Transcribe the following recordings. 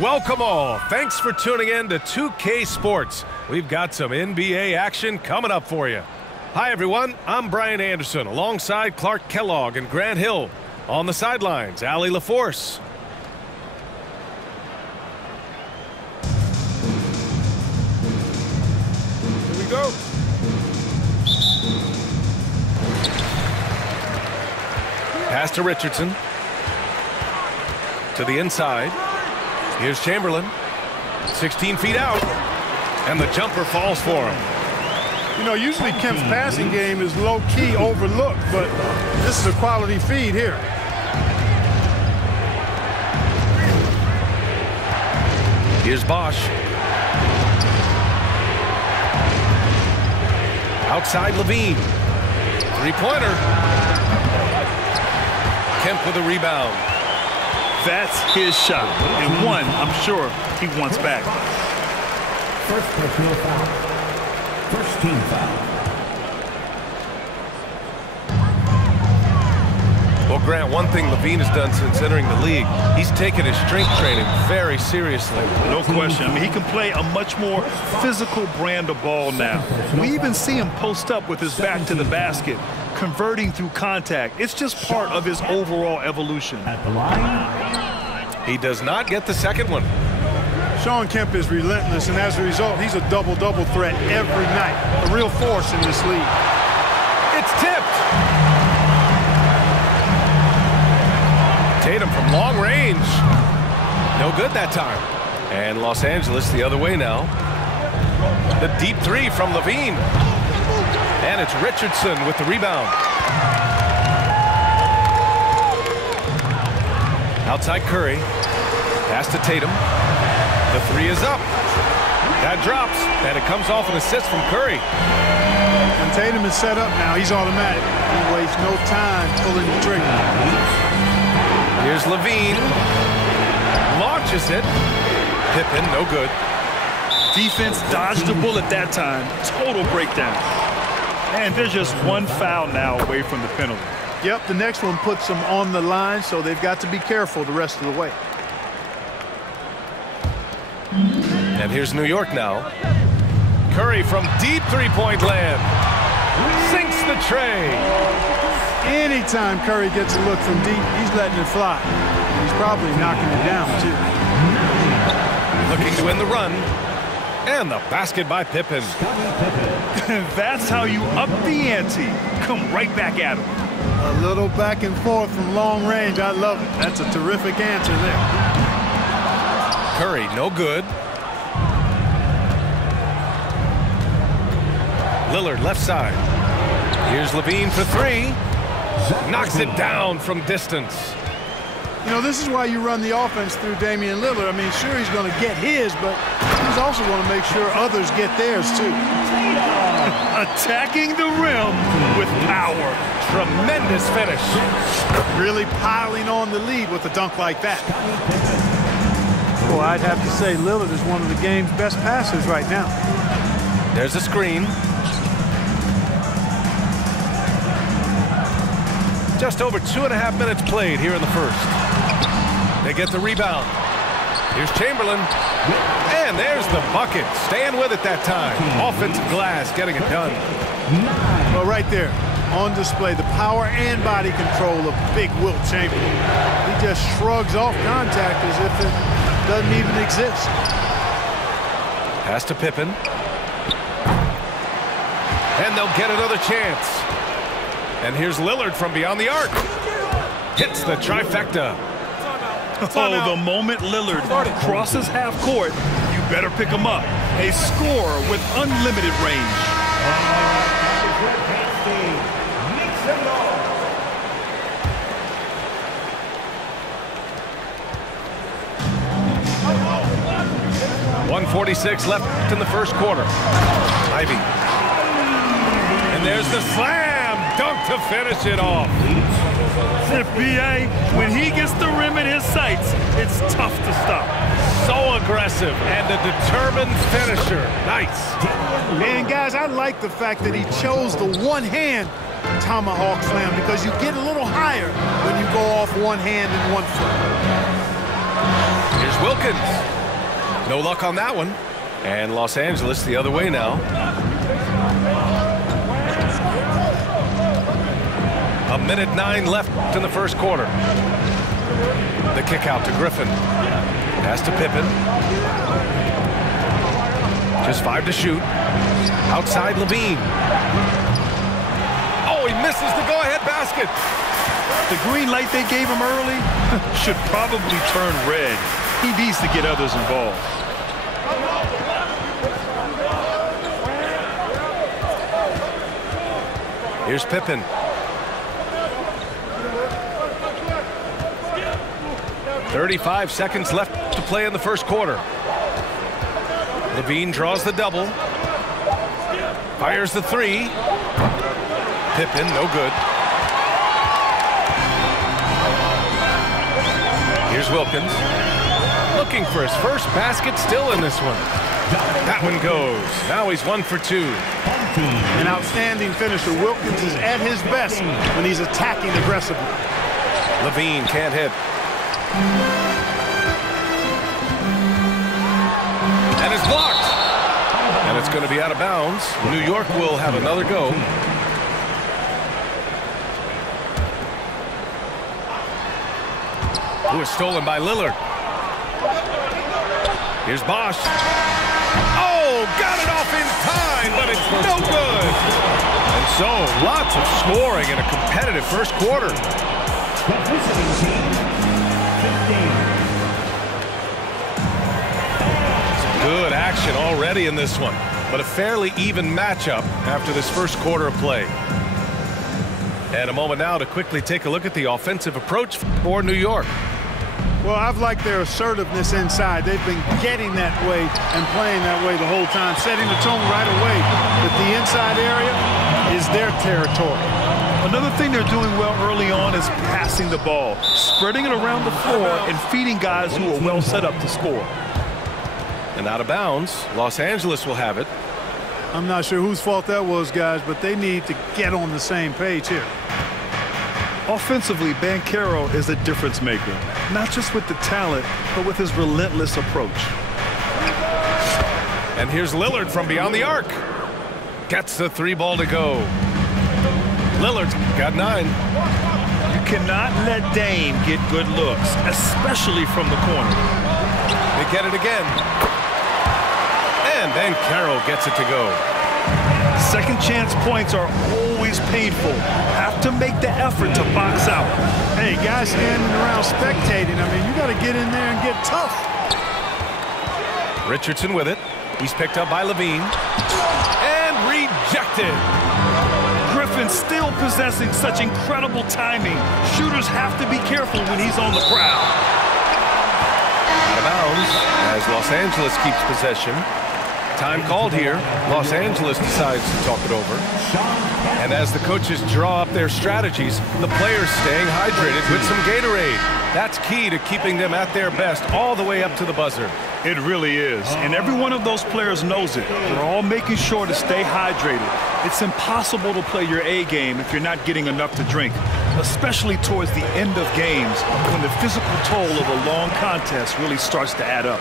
Welcome all. Thanks for tuning in to 2K Sports. We've got some NBA action coming up for you. Hi, everyone. I'm Brian Anderson alongside Clark Kellogg and Grant Hill. On the sidelines, Allie LaForce. Here we go. Pass to Richardson. To the inside. Here's Chamberlain. 16 feet out. And the jumper falls for him. You know, usually Kemp's passing game is low-key overlooked, but this is a quality feed here. Here's Bosch. Outside Levine. Three-pointer. Kemp with a rebound. That's his shot, and one I'm sure he wants back. First personal foul. First team foul. Well, Grant, one thing Levine has done since entering the league, he's taken his strength training very seriously. No question. I mean, he can play a much more physical brand of ball now. We even see him post up with his back to the basket, converting through contact. It's just part of his overall evolution. At the line. He does not get the second one. Shawn Kemp is relentless, and as a result, he's a double-double threat every night. A real force in this league. It's tipped. Tatum from long range. No good that time. And Los Angeles the other way now. The deep three from Levine. And it's Richardson with the rebound. Outside Curry. Pass to Tatum. The three is up. That drops, and it comes off an assist from Curry. When Tatum is set up now, he's automatic. He wastes no time pulling the trigger. Here's Levine. Launches it. Pippen, no good. Defense dodged the bullet that time. Total breakdown. And there's just one foul now away from the penalty. Yep, the next one puts them on the line, so they've got to be careful the rest of the way. And here's New York now. Curry from deep three-point land. Sinks the tray. Anytime Curry gets a look from deep, he's letting it fly. He's probably knocking it down, too. Looking to win the run. And the basket by Pippen. That's how you up the ante. Come right back at him. A little back and forth from long range. I love it. That's a terrific answer there. Curry, no good. Lillard, left side. Here's Levine for three. Knocks it down from distance. You know, this is why you run the offense through Damian Lillard. I mean, sure, he's going to get his, but he's also going to make sure others get theirs, too. Attacking the rim with power. Tremendous finish. Really piling on the lead with a dunk like that. Well, I'd have to say Lillard is one of the game's best passers right now. There's a screen. Just over 2.5 minutes played here in the first. They get the rebound. Here's Chamberlain. And there's the bucket. Staying with it that time. Offensive glass getting it done. Well, right there. On display, the power and body control of big Wilt Chamberlain. He just shrugs off contact as if it doesn't even exist. Pass to Pippen. And they'll get another chance. And here's Lillard from beyond the arc. Hits the trifecta. Oh, the moment Lillard crosses half court, you better pick him up. A scorer with unlimited range. .146 left in the first quarter. Ivy. And there's the slam dunk to finish it off. B.A., when he gets the rim in his sights, it's tough to stop. So aggressive and a determined finisher. Nice. And guys, I like the fact that he chose the one-hand tomahawk slam because you get a little higher when you go off one hand and one foot. Here's Here's Wilkins. No luck on that one. And Los Angeles the other way now. A minute 9 left in the first quarter. The kick out to Griffin. Pass to Pippen. Just 5 to shoot. Outside Levine. Oh, he misses the go-ahead basket. The green light they gave him early should probably turn red. He needs to get others involved. Here's Pippen. "35 seconds left to play in the first quarter. Levine draws the double. Fires the 3. Pippen, no good. Here's Wilkins. Looking for his first basket, still in this one. That one goes. Now he's 1 for 2. An outstanding finisher. Wilkins is at his best when he's attacking aggressively. Levine can't hit. And it's blocked. And it's going to be out of bounds. New York will have another go. It was stolen by Lillard. Here's Bosch. Oh, got it off in time, but it's no good. And so, lots of scoring in a competitive first quarter. Good action already in this one, but a fairly even matchup after this first quarter of play. And a moment now to quickly take a look at the offensive approach for New York. Well, I've liked their assertiveness inside. They've been getting that way and playing that way the whole time, setting the tone right away. But the inside area is their territory. Another thing they're doing well early on is passing the ball, spreading it around the floor and feeding guys who are well set up to score. And out of bounds, Los Angeles will have it. I'm not sure whose fault that was, guys, but they need to get on the same page here. Offensively, Banchero is a difference maker, not just with the talent, but with his relentless approach. And here's Lillard from beyond the arc. Gets the 3 ball to go. Lillard's got 9. You cannot let Dame get good looks, especially from the corner. They get it again. And Banchero gets it to go. Second chance points are always painful. Have to make the effort to box out. Hey, guys standing around spectating, I mean, you got to get in there and get tough. Richardson with it. He's picked up by Levine. And rejected. Griffin still possessing such incredible timing. Shooters have to be careful when he's on the prowl. Out of bounds as Los Angeles keeps possession. Time called here. Los Angeles decides to talk it over. And as the coaches draw up their strategies, the players staying hydrated with some Gatorade. That's key to keeping them at their best all the way up to the buzzer. It really is. And every one of those players knows it. They're all making sure to stay hydrated. It's impossible to play your A game if you're not getting enough to drink, especially towards the end of games when the physical toll of a long contest really starts to add up.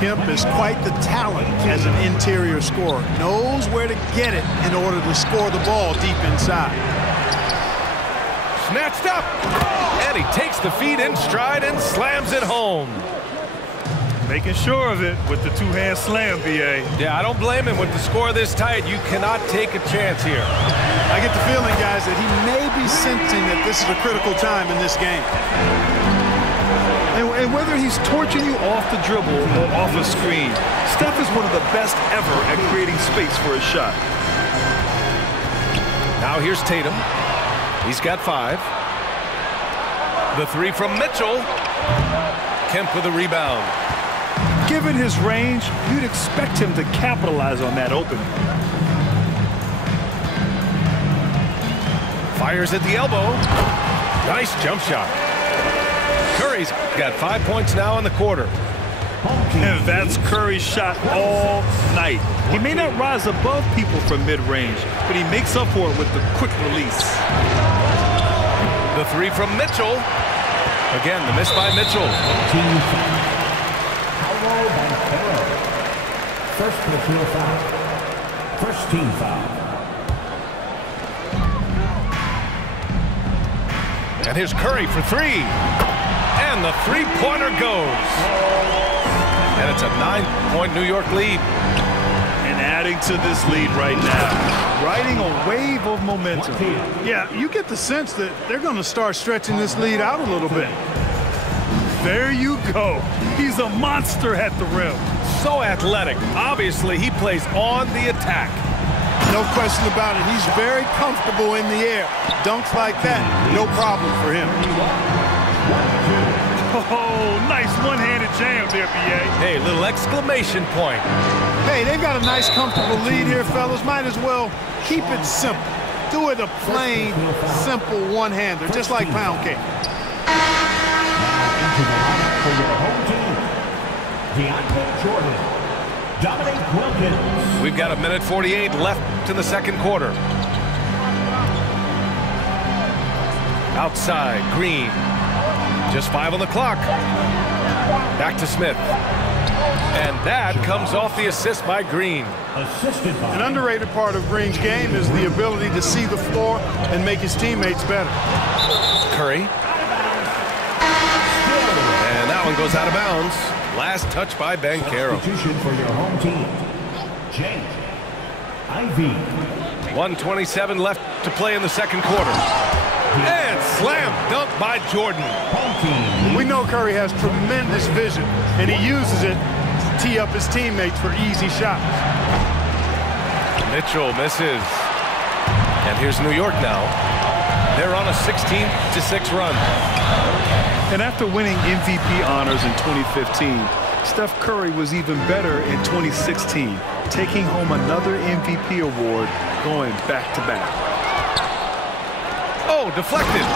Kemp is quite the talent as an interior scorer. Knows where to get it in order to score the ball deep inside. Snatched up. And he takes the feed in stride and slams it home. Making sure of it with the two-hand slam, B.A. Yeah, I don't blame him. With the score this tight, you cannot take a chance here. I get the feeling, guys, that he may be sensing that this is a critical time in this game. And whether he's torching you off the dribble or off a screen, Steph is one of the best ever at creating space for his shot. Now here's Tatum. He's got 5. The 3 from Mitchell. Kemp with a rebound. Given his range, you'd expect him to capitalize on that opening. Fires at the elbow. Nice jump shot. Curry's got 5 points now in the quarter. And that's Curry's shot all night. He may not rise above people from mid-range, but he makes up for it with the quick release. The 3 from Mitchell. Again, the miss by Mitchell. Team foul. Paulo Banchero. First personal foul. First team foul. And here's Curry for three. And the three-pointer goes. And it's a 9-point New York lead. And adding to this lead right now, riding a wave of momentum. Yeah, you get the sense that they're going to start stretching this lead out a little bit. There you go. He's a monster at the rim. So athletic. Obviously, he plays on the attack. No question about it. He's very comfortable in the air. Dunks like that, no problem for him. Oh, nice one-handed jam there, B.A. Hey, little exclamation point. Hey, they've got a nice, comfortable lead here, fellas. Might as well keep it simple. Do it a plain, simple one-hander, just like pound cake. Into the lineup for your home team, DeAndre Jordan, Dominic Wilkins. We've got 1:48 left in the second quarter. Outside, Green. Just 5 on the clock. Back to Smith. And that comes off the assist by Green. Assisted by An underrated part of Green's game is the ability to see the floor and make his teammates better. Curry. And that one goes out of bounds. Last touch by Banchero. substitution for your home team, Jake Ivey. 1:27 left to play in the second quarter. And slam dunk by Jordan. Home team. We know Curry has tremendous vision, and he uses it to tee up his teammates for easy shots. Mitchell misses. And here's New York now. They're on a 16-6 run. And after winning MVP honors in 2015, Steph Curry was even better in 2016, taking home another MVP award, going back-to-back. Oh, deflected.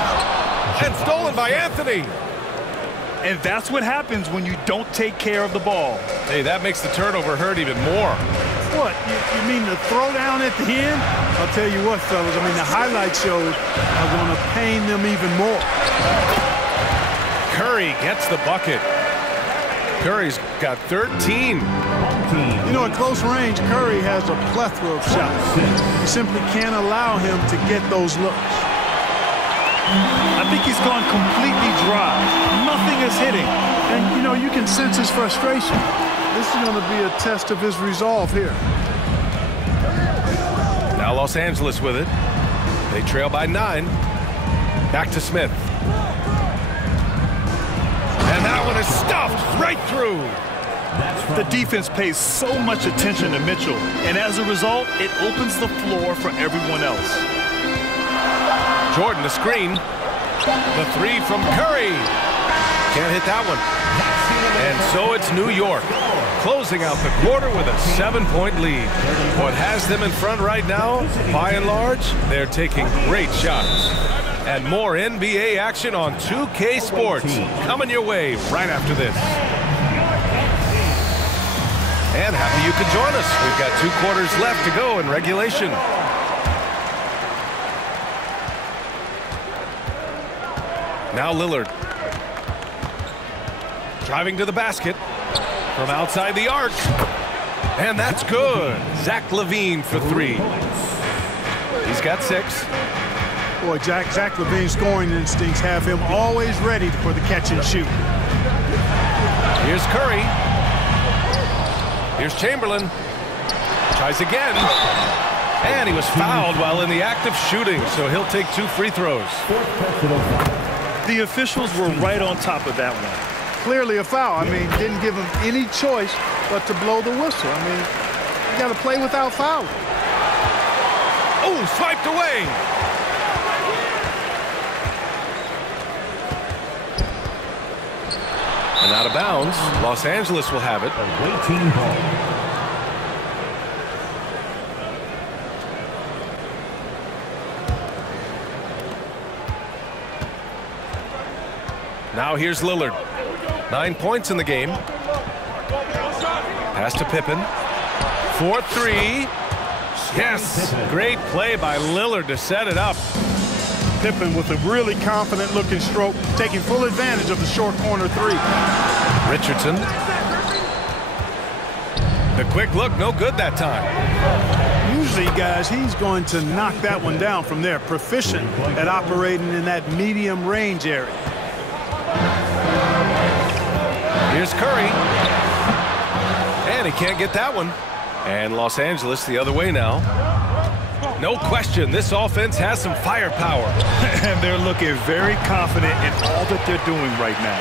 And stolen by Anthony. And that's what happens when you don't take care of the ball. Hey, that makes the turnover hurt even more. What, you mean the throwdown at the end? I'll tell you what, fellas, I mean, the highlight shows are going to pain them even more. Curry gets the bucket. Curry's got 13. You know, at close range, Curry has a plethora of shots. You simply can't allow him to get those looks. I think he's gone completely dry. Nothing is hitting. And, you know, you can sense his frustration. This is going to be a test of his resolve here. Now Los Angeles with it. They trail by 9. Back to Smith. And that one is stuffed right through. The defense pays so much attention to Mitchell, and as a result, it opens the floor for everyone else. Jordan, the screen. The three from Curry. Can't hit that one. And so it's New York, closing out the quarter with a 7-point lead. What has them in front right now, by and large, they're taking great shots. And more NBA action on 2K Sports coming your way right after this. And happy you could join us. We've got 2 quarters left to go in regulation. Now Lillard. Driving to the basket from outside the arc. And that's good. Zach LaVine for 3. He's got 6. Boy, Zach LaVine's scoring instincts have him always ready for the catch and shoot. Here's Curry. Here's Chamberlain. Tries again. And he was fouled while in the act of shooting, so he'll take 2 free throws. The officials were right on top of that one. Clearly a foul. I mean, didn't give him any choice but to blow the whistle. I mean, you got to play without fouling. Oh, swiped away. And out of bounds. Los Angeles will have it. Waiting ball. Now here's Lillard. 9 points in the game. Pass to Pippen. 4-3. Yes, great play by Lillard to set it up. Pippen with a really confident-looking stroke, taking full advantage of the short corner three. Richardson. The quick look, no good that time. Usually, guys, he's going to knock that one down from there. Proficient at operating in that medium range area. Here's Curry. And he can't get that one. And Los Angeles the other way now. No question, this offense has some firepower. And they're looking very confident in all that they're doing right now.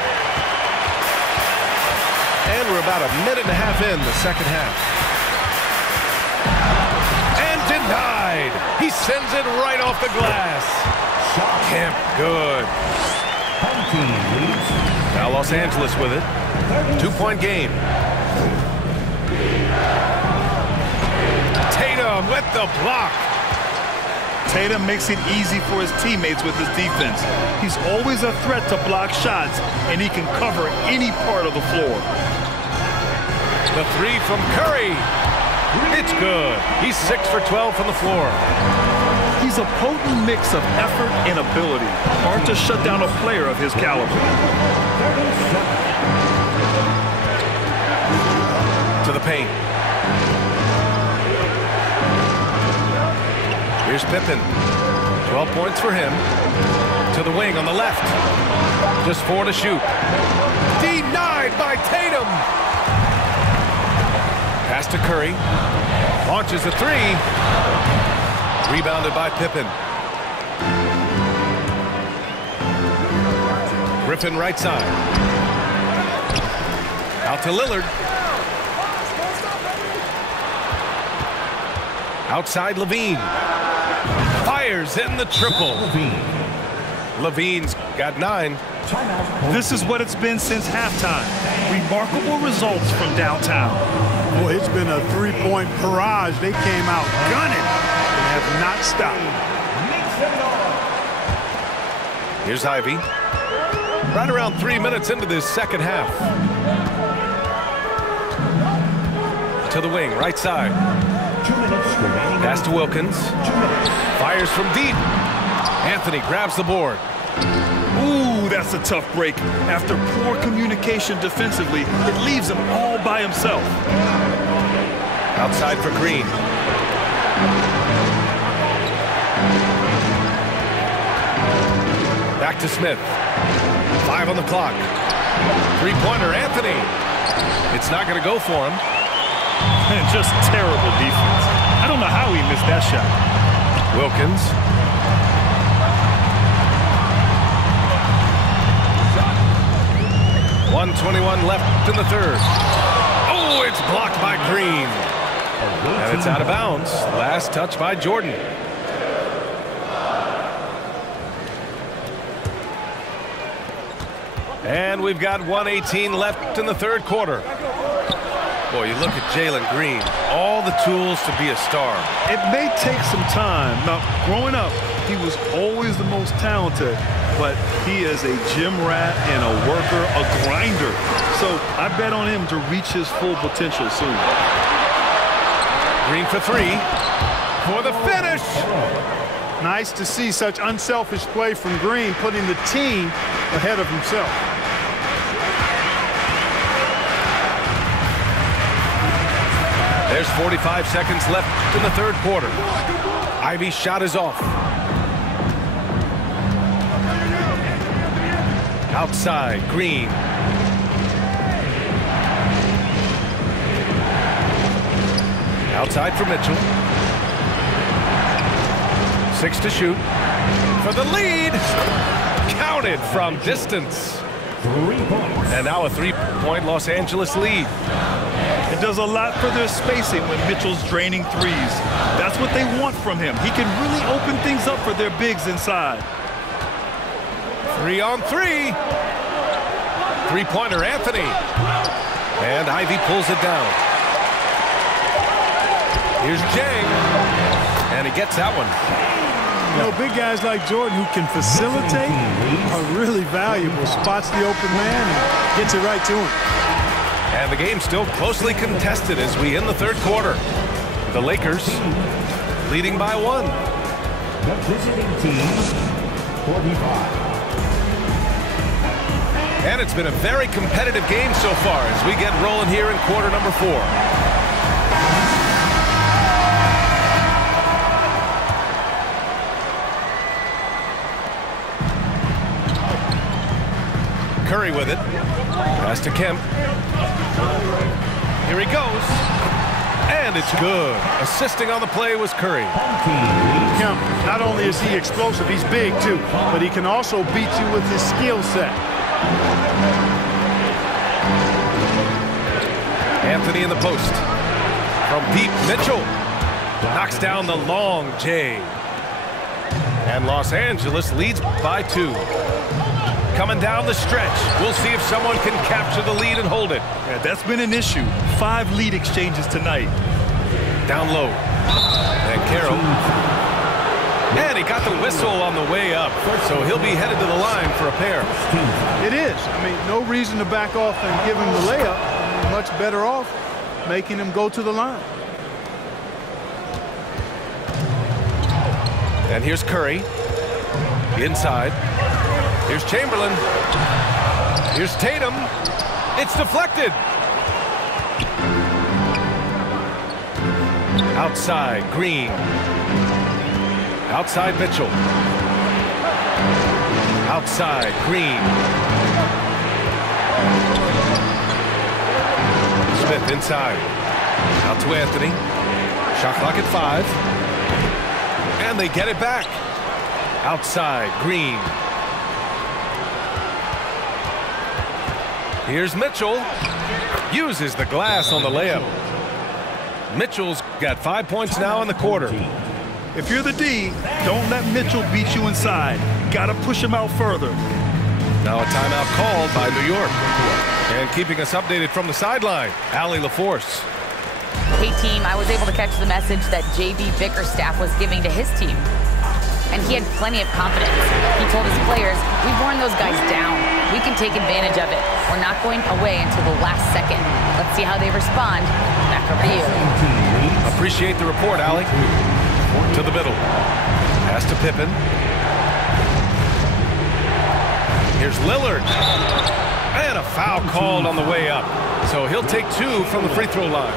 And we're about a minute and a half in the second half. And denied. He sends it right off the glass. Kemp, good. Now Los Angeles with it. 2-point game. Tatum with the block. Tatum makes it easy for his teammates with his defense. He's always a threat to block shots, and he can cover any part of the floor. The three from Curry. It's good. He's 6 for 12 from the floor. He's a potent mix of effort and ability. Hard to shut down a player of his caliber. To the paint. Here's Pippen. 12 points for him. To the wing on the left. Just 4 to shoot. Denied by Tatum. Pass to Curry. Launches a three. Rebounded by Pippen. Griffin right side. Out to Lillard. Outside Levine. Fires in the triple. Levine's got 9. This is what it's been since halftime. Remarkable results from downtown. Boy, it's been a three-point barrage. They came out gunning and have not stopped. Here's Ivy. Right around 3 minutes into this second half. To the wing, right side. Pass to Wilkins. Fires from deep. Anthony grabs the board. Ooh, that's a tough break. After poor communication defensively, it leaves him all by himself. Outside for Green. Back to Smith. 5 on the clock. Three-pointer, Anthony. It's not going to go for him. And just terrible defense. I don't know how he missed that shot. Wilkins. .121 left in the third. Oh, it's blocked by Green. And it's out of bounds. Last touch by Jordan. And we've got 1:18 left in the third quarter. Boy, you look at Jalen Green, all the tools to be a star. It may take some time. Now, growing up, he was always the most talented, but he is a gym rat and a worker, a grinder. So I bet on him to reach his full potential soon. Green for 3. For the finish. Nice to see such unselfish play from Green, putting the team ahead of himself. There's 45 seconds left in the third quarter. Ivy's shot is off. Outside, Green. Outside for Mitchell. 6 to shoot. For the lead. Counted from distance. 3 points. And now a 3-point Los Angeles lead. It does a lot for their spacing when Mitchell's draining threes. That's what they want from him. He can really open things up for their bigs inside. 3 on 3. Three-pointer, Anthony. And Ivy pulls it down. Here's Jang. And he gets that one. You know, big guys like Jordan who can facilitate are really valuable. Spots the open man and gets it right to him. And the game's still closely contested as we end the third quarter. The Lakers leading by 1. The visiting team, 45. And it's been a very competitive game so far as we get rolling here in quarter number 4. Curry with it. Pass to Kemp. Here he goes. And it's good. Assisting on the play was Curry. Kemp, not only is he explosive, he's big too, but he can also beat you with his skill set. Anthony in the post. From deep, Mitchell knocks down the long J. And Los Angeles leads by 2. Coming down the stretch. We'll see if someone can capture the lead and hold it. Yeah, that's been an issue. 5 lead exchanges tonight. Down low. And Carroll. And he got the whistle on the way up. So he'll be headed to the line for a pair. It is. I mean, no reason to back off and give him the layup. Much better off making him go to the line. And here's Curry. Inside. Here's Chamberlain. Here's Tatum. It's deflected. Outside, Green. Outside, Mitchell. Outside, Green. Smith inside. Out to Anthony. Shot clock at 5. And they get it back. Outside, Green. Here's Mitchell. Uses the glass on the layup. Mitchell's got 5 points now in the quarter. If you're the D, don't let Mitchell beat you inside. Got to push him out further. Now a timeout called by New York. And keeping us updated from the sideline, Allie LaForce. Hey, team, I was able to catch the message that J.B. Bickerstaff was giving to his team. And he had plenty of confidence. He told his players, we've worn those guys down. We can take advantage of it. We're not going away until the last second. Let's see how they respond. Back over to you. Appreciate the report, Allie. To the middle. Pass to Pippen. Here's Lillard. And a foul called on the way up. So he'll take 2 from the free throw line.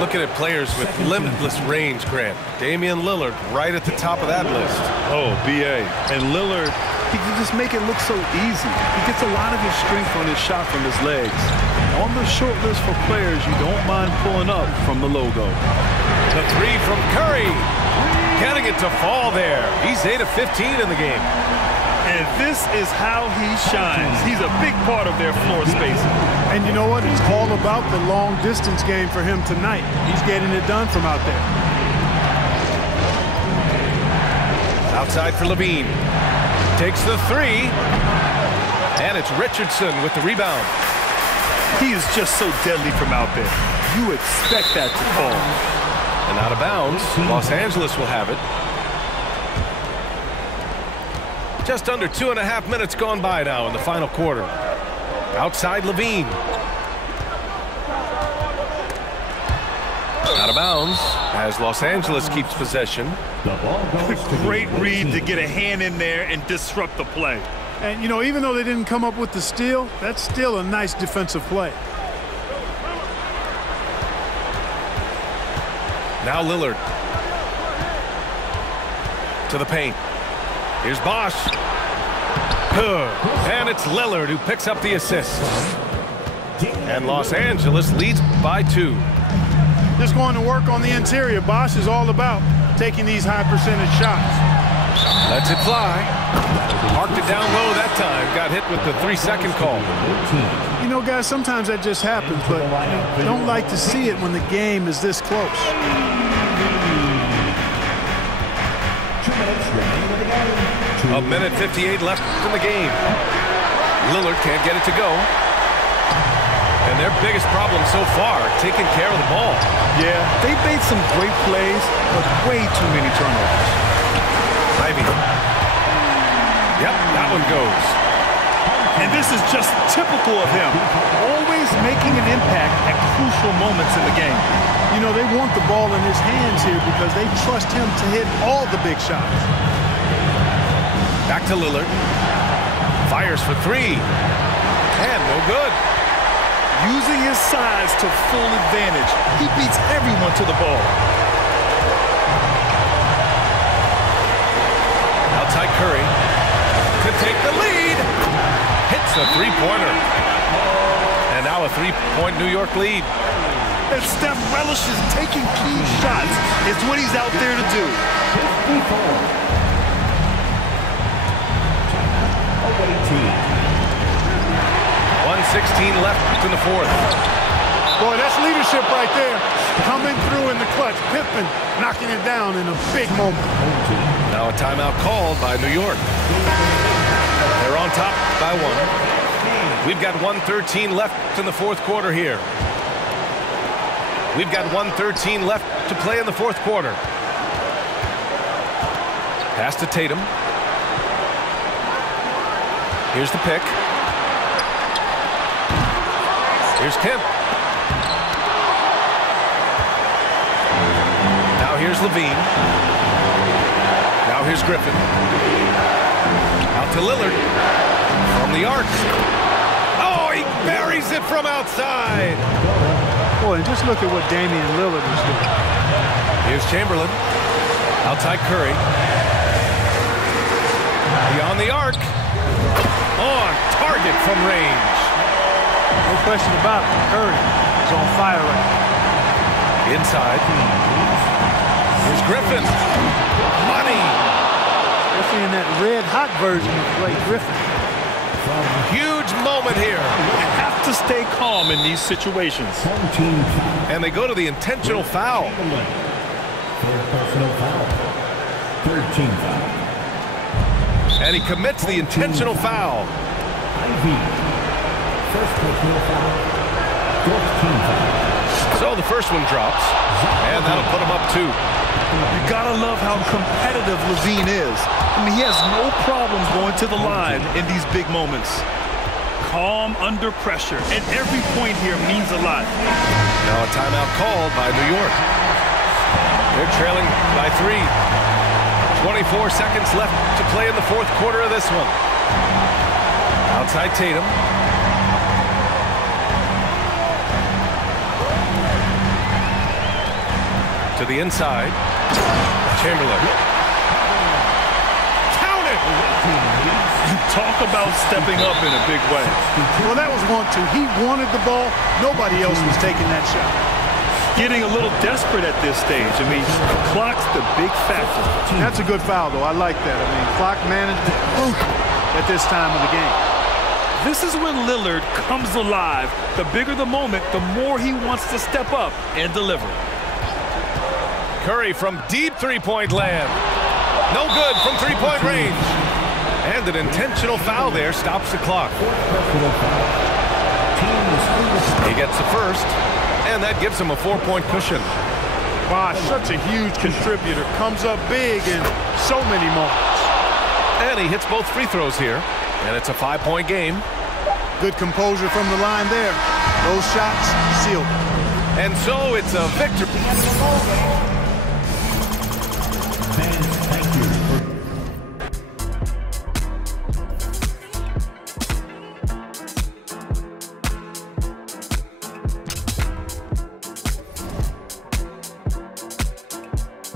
Looking at players with limitless range, Grant. Damian Lillard right at the top of that list. Oh, B.A. And Lillard, he can just make it look so easy. He gets a lot of his strength on his shot from his legs. On the short list for players you don't mind pulling up from the logo. The 3 from Curry. Getting it to fall there. He's 8 of 15 in the game. And this is how he shines. He's a big part of their floor spacing. And you know what? It's all about the long distance game for him tonight. He's getting it done from out there. Outside for Levine. Takes the 3. And it's Richardson with the rebound. He is just so deadly from out there. You expect that to fall. And out of bounds, Los Angeles will have it. Just under 2.5 minutes gone by now in the final quarter. Outside Levine. Out of bounds as Los Angeles keeps possession. Great read to get a hand in there and disrupt the play. And, you know, even though they didn't come up with the steal, that's still a nice defensive play. Now Lillard. To the paint. Here's Bosch. And it's Lillard who picks up the assist. And Los Angeles leads by 2. Just going to work on the interior. Bosch is all about taking these high percentage shots. Lets it fly. Marked it down low that time. Got hit with the 3-second call. You know, guys, sometimes that just happens, but you don't like to see it when the game is this close. 2 minutes remaining in the game. 1:58 left in the game. Lillard can't get it to go. And their biggest problem so far, taking care of the ball. Yeah, they've made some great plays, but way too many turnovers. Ivy. Yep, that one goes. And this is just typical of him. Always making an impact at crucial moments in the game. You know, they want the ball in his hands here because they trust him to hit all the big shots. Back to Lillard. Fires for three. And no good. Using his size to full advantage. He beats everyone to the ball. Outside Curry to take the lead. Hits a three-pointer. And now a three-point New York lead. And Steph relishes taking key shots. It's what he's out there to do. 1:16 left in the fourth. Boy, that's leadership right there. Coming through in the clutch. Pippen knocking it down in a big moment. Now a timeout called by New York. They're on top by one. We've got 1:13 left in the fourth quarter here. We've got 1:13 left to play in the fourth quarter. Pass to Tatum. Here's the pick. Here's Kemp. Now here's Levine. Now here's Griffin. Out to Lillard. From the arc. Oh, he buries it from outside. Boy, and just look at what Damian Lillard is doing. Here's Chamberlain. Outside Curry. Beyond the arc. On target from range. No question about it. Curry is on fire right now. Inside. Here's Griffin. Money. Especially in that red-hot version of Blake Griffin. Huge moment here. You have to stay calm in these situations. And they go to the intentional foul. Third personal foul. 13 foul. And he commits the intentional foul. First personal foul. 14 foul. So the first one drops. And that'll put him up two. You gotta love how competitive Levine is. I mean, he has no problems going to the line in these big moments. Calm under pressure, and every point here means a lot. Now a timeout called by New York. They're trailing by 3. 24 seconds left to play in the fourth quarter of this one. Outside Tatum. To the inside. Chamberlain. Count it! Talk about stepping up in a big way. Well, that was 1-2. He wanted the ball. Nobody else was taking that shot. Getting a little desperate at this stage. I mean, clock's the big factor. That's a good foul, though. I like that. I mean, clock management at this time of the game. This is when Lillard comes alive. The bigger the moment, the more he wants to step up and deliver. Curry from deep three-point land. No good from three-point range. And an intentional foul there stops the clock. He gets the first, and that gives him a 4-point cushion. Wow, such a huge contributor. Comes up big in so many moments. And he hits both free throws here, and it's a 5-point game. Good composure from the line there. Those shots sealed. And so it's a victory.